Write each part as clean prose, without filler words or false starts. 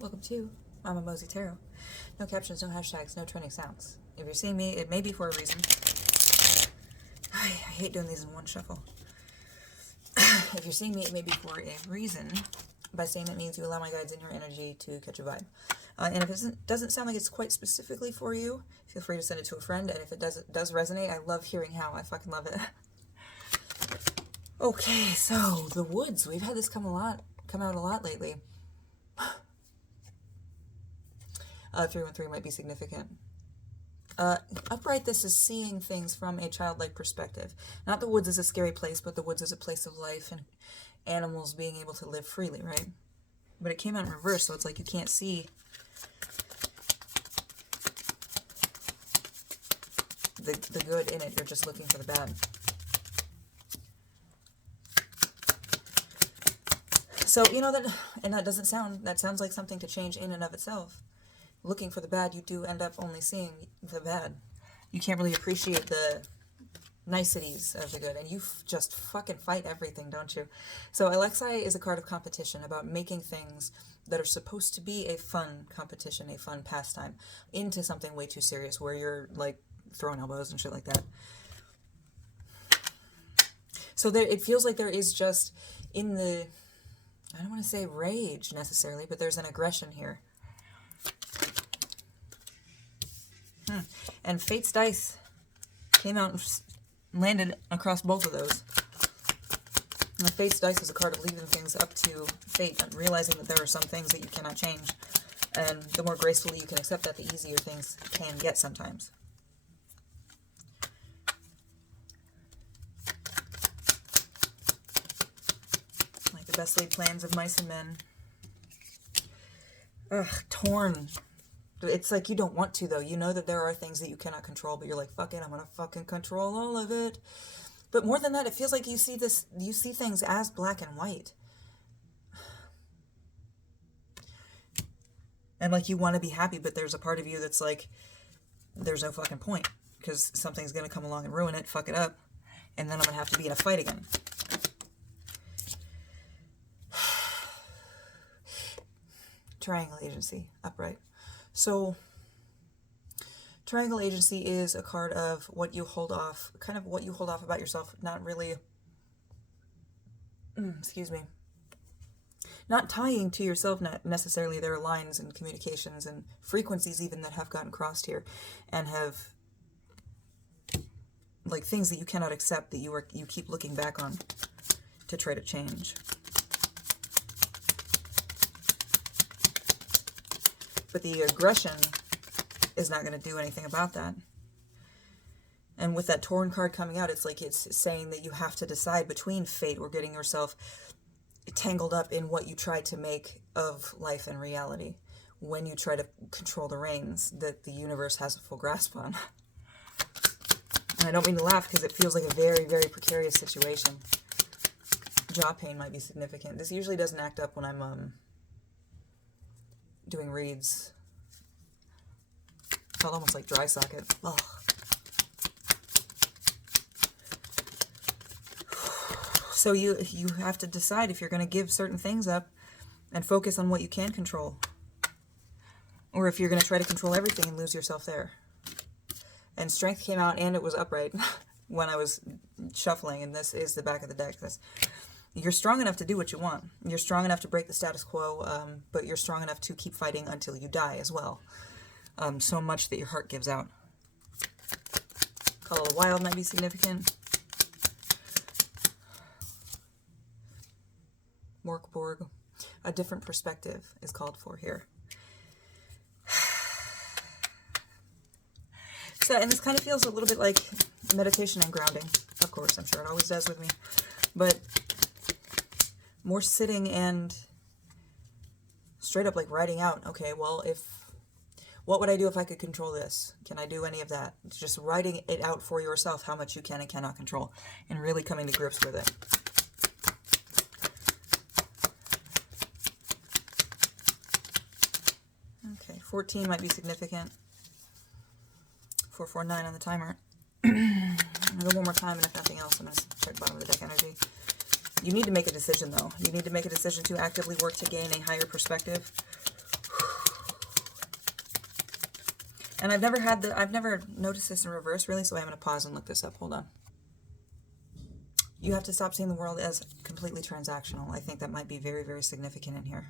Welcome to Mama Mosey Tarot. No captions, no hashtags, no trending sounds. If you're seeing me, it may be for a reason. I hate doing these in one shuffle. If you're seeing me, it may be for a reason. By saying that means you allow my guides in your energy to catch a vibe. And if it doesn't sound like it's quite specifically for you, feel free to send it to a friend. And if it does resonate, I love hearing how. I fucking love it. Okay, so the woods. We've had this come out a lot lately. 313 might be significant. Upright, this is seeing things from a childlike perspective. Not the woods is a scary place, but the woods is a place of life and animals being able to live freely, right? But it came out in reverse, so it's like you can't see the good in it. You're just looking for the bad. So, you know, that sounds like something to change in and of itself. Looking for the bad, you do end up only seeing the bad. You can't really appreciate the niceties of the good, and you just fucking fight everything, don't you? So Alexei is a card of competition, about making things that are supposed to be a fun competition, a fun pastime, into something way too serious, where you're, like, throwing elbows and shit like that. So it feels like there is just, in the, I don't want to say rage, necessarily, but there's an aggression here. And Fate's dice came out and landed across both of those. And the Fate's dice is a card of leaving things up to fate and realizing that there are some things that you cannot change. And the more gracefully you can accept that, the easier things can get sometimes. Like the best laid plans of mice and men. Ugh, torn. It's like you don't want to, though. You know that there are things that you cannot control, but you're like, fuck it, I'm gonna fucking control all of it. But more than that, it feels like you see things as black and white. And like you want to be happy, but there's a part of you that's like, there's no fucking point, because something's gonna come along and ruin it, fuck it up, and then I'm gonna have to be in a fight again. Triangle agency, upright. So, triangle agency is a card of what you hold off, kind of what you hold off about yourself, not really, not tying to yourself necessarily. There are lines and communications and frequencies even that have gotten crossed here and have, like, things that you cannot accept that you keep looking back on to try to change. But the aggression is not going to do anything about that. And with that torn card coming out, it's like it's saying that you have to decide between fate or getting yourself tangled up in what you try to make of life and reality when you try to control the reins that the universe has a full grasp on. And I don't mean to laugh because it feels like a very, very precarious situation. Jaw pain might be significant. This usually doesn't act up when I'm doing reads. Felt almost like dry socket. Ugh. So you have to decide if you're going to give certain things up and focus on what you can control, or if you're going to try to control everything and lose yourself there. And strength came out, and it was upright when I was shuffling, and this is the back of the deck. You're strong enough to do what you want. You're strong enough to break the status quo, but you're strong enough to keep fighting until you die as well. So much that your heart gives out. Call of the Wild might be significant. Morkborg. A different perspective is called for here. So, and this kind of feels a little bit like meditation and grounding. Of course, I'm sure it always does with me. But more sitting and straight up like writing out, okay, well, what would I do if I could control this? Can I do any of that? Just writing it out for yourself, how much you can and cannot control, and really coming to grips with it. Okay, 14 might be significant. 449 on the timer. I'm going to go one more time, and if nothing else, I'm going to check bottom of the deck energy. You need to make a decision, though. You need to make a decision to actively work to gain a higher perspective. And I've never noticed this in reverse, really, so I'm going to pause and look this up. Hold on. You have to stop seeing the world as completely transactional. I think that might be very, very significant in here.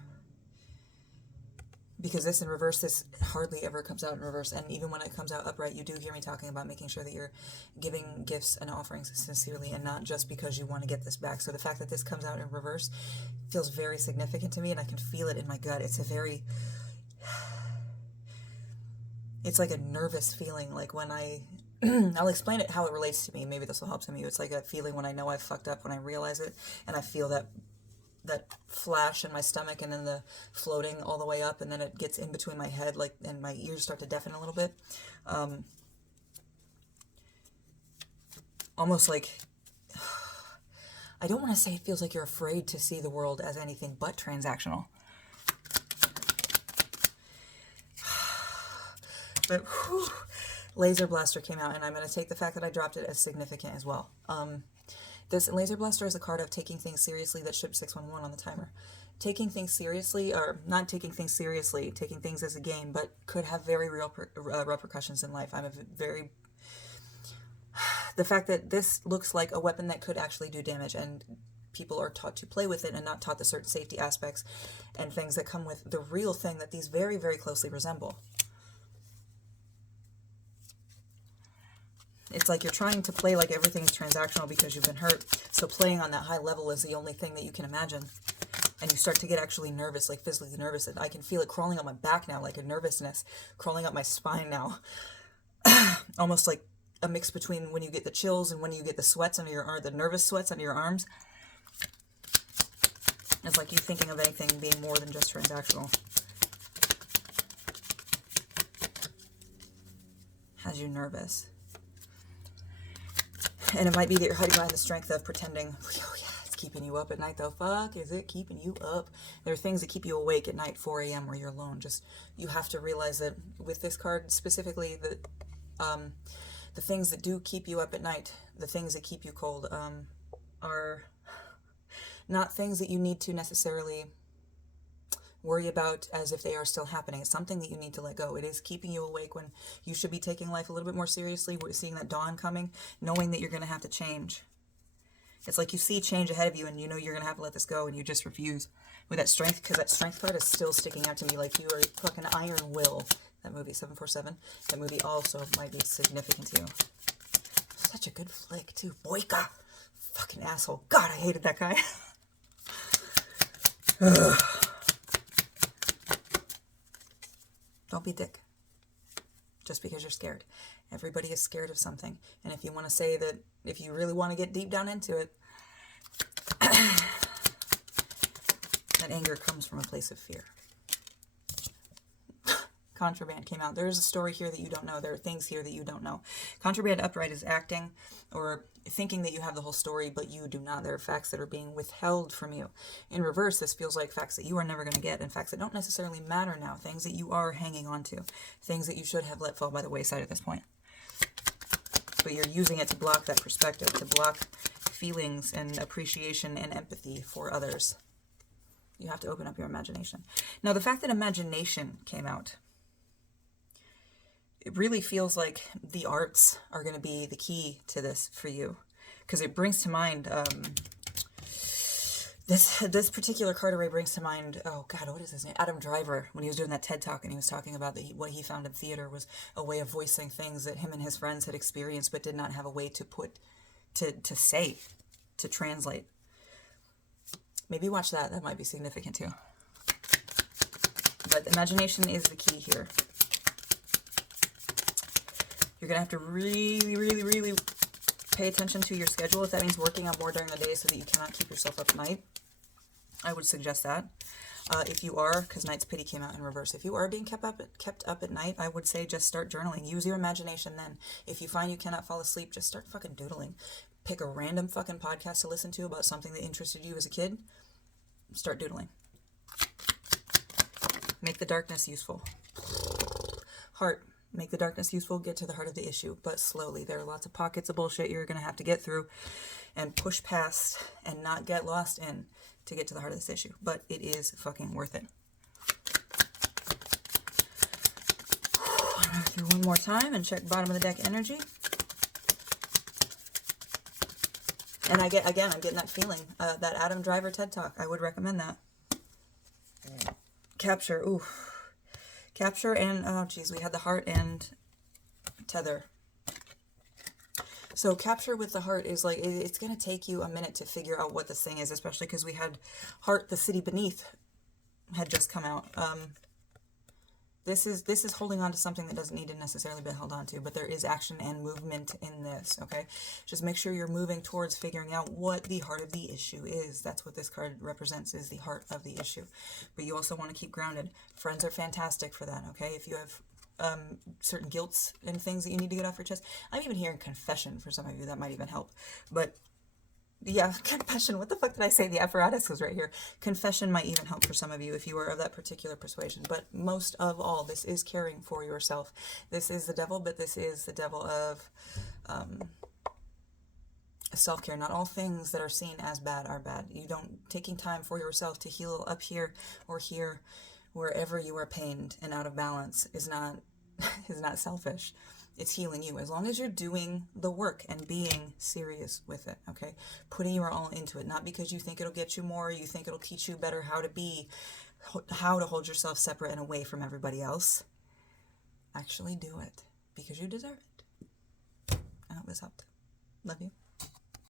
Because this in reverse, this hardly ever comes out in reverse. And even when it comes out upright, you do hear me talking about making sure that you're giving gifts and offerings sincerely and not just because you want to get this back. So the fact that this comes out in reverse feels very significant to me, and I can feel it in my gut. It's a very... It's like a nervous feeling, like when I'll explain it how it relates to me. Maybe this will help some of you. It's like a feeling when I know I've fucked up, when I realize it, and I feel that flash in my stomach, and then the floating all the way up, and then it gets in between my head, like, and my ears start to deafen a little bit. Almost like, I don't want to say it feels like you're afraid to see the world as anything but transactional. But whew, Laser Blaster came out, and I'm going to take the fact that I dropped it as significant as well. This Laser Blaster is a card of taking things seriously that shipped 611 on the timer. Taking things seriously, or not taking things seriously, taking things as a game, but could have very real repercussions in life. The fact that this looks like a weapon that could actually do damage, and people are taught to play with it and not taught the certain safety aspects and things that come with the real thing that these very, very closely resemble. It's like you're trying to play like everything's transactional because you've been hurt. So playing on that high level is the only thing that you can imagine. And you start to get actually nervous, like physically nervous. And I can feel it crawling up my back now, like a nervousness crawling up my spine now. Almost like a mix between when you get the chills and when you get the sweats under your arm, the nervous sweats under your arms. It's like you thinking of anything being more than just transactional. Has you nervous. And it might be that you're hiding behind the strength of pretending, oh yeah, it's keeping you up at night though. Fuck, is it keeping you up? There are things that keep you awake at night, 4 a.m. where you're alone. Just, you have to realize that with this card specifically, that the things that do keep you up at night, the things that keep you cold, are not things that you need to necessarily worry about as if they are still happening. It's something that you need to let go. It is keeping you awake when you should be taking life a little bit more seriously, seeing that dawn coming, knowing that you're going to have to change. It's like you see change ahead of you and you know you're going to have to let this go, and you just refuse with that strength, because that strength card is still sticking out to me like you are fucking Iron Will. That movie, 747. That movie also might be significant to you. Such a good flick too. Boyka. Fucking asshole. God, I hated that guy. Don't be a dick just because you're scared. Everybody is scared of something. And if you want to say that, if you really want to get deep down into it, that anger comes from a place of fear. Contraband came out. There's a story here that you don't know. There are things here that you don't know. Contraband upright is acting or thinking that you have the whole story, but you do not. There are facts that are being withheld from you. In reverse, this feels like facts that you are never going to get, and facts that don't necessarily matter now. Things that you are hanging on to. Things that you should have let fall by the wayside at this point. But you're using it to block that perspective, to block feelings and appreciation and empathy for others. You have to open up your imagination. Now, the fact that imagination came out, it really feels like the arts are going to be the key to this for you, because it brings to mind this particular card array brings to mind, oh god, what is his name? Adam Driver, when he was doing that TED Talk, and he was talking about what he found in theater was a way of voicing things that him and his friends had experienced but did not have a way to put to say, to translate. Maybe watch that. That might be significant too. But imagination is the key here. You're going to have to really, really, really pay attention to your schedule. If that means working on more during the day so that you cannot keep yourself up at night, I would suggest that. If you are, because Knight's Pity came out in reverse, if you are being kept up at night, I would say just start journaling. Use your imagination then. If you find you cannot fall asleep, just start fucking doodling. Pick a random fucking podcast to listen to about something that interested you as a kid. Start doodling. Make the darkness useful. Heart. Make the darkness useful, get to the heart of the issue, but slowly. There are lots of pockets of bullshit you're going to have to get through and push past and not get lost in to get to the heart of this issue. But it is fucking worth it. Through one more time and check bottom of the deck energy. And I'm getting that feeling, that Adam Driver TED Talk. I would recommend that. Capture, ooh. Capture and, oh geez, we had the heart and tether. So capture with the heart is like, it's going to take you a minute to figure out what this thing is, especially because we had Heart, the City Beneath had just come out. This is holding on to something that doesn't need to necessarily be held on to, but there is action and movement in this, okay? Just make sure you're moving towards figuring out what the heart of the issue is. That's what this card represents, is the heart of the issue. But you also want to keep grounded. Friends are fantastic for that, okay? If you have certain guilts and things that you need to get off your chest. I'm even hearing confession for some of you. That might even help. But yeah, confession. What the fuck did I say? The apparatus was right here. Confession might even help for some of you if you are of that particular persuasion. But most of all, this is caring for yourself. This is the devil, but this is the devil of self-care. Not all things that are seen as bad are bad. You don't taking time for yourself to heal up here or here, wherever you are pained and out of balance is not selfish. It's healing you as long as you're doing the work and being serious with it, okay? Putting your all into it, not because you think it'll get you more, you think it'll teach you better how to hold yourself separate and away from everybody else. Actually do it because you deserve it. I hope this helped. Love you.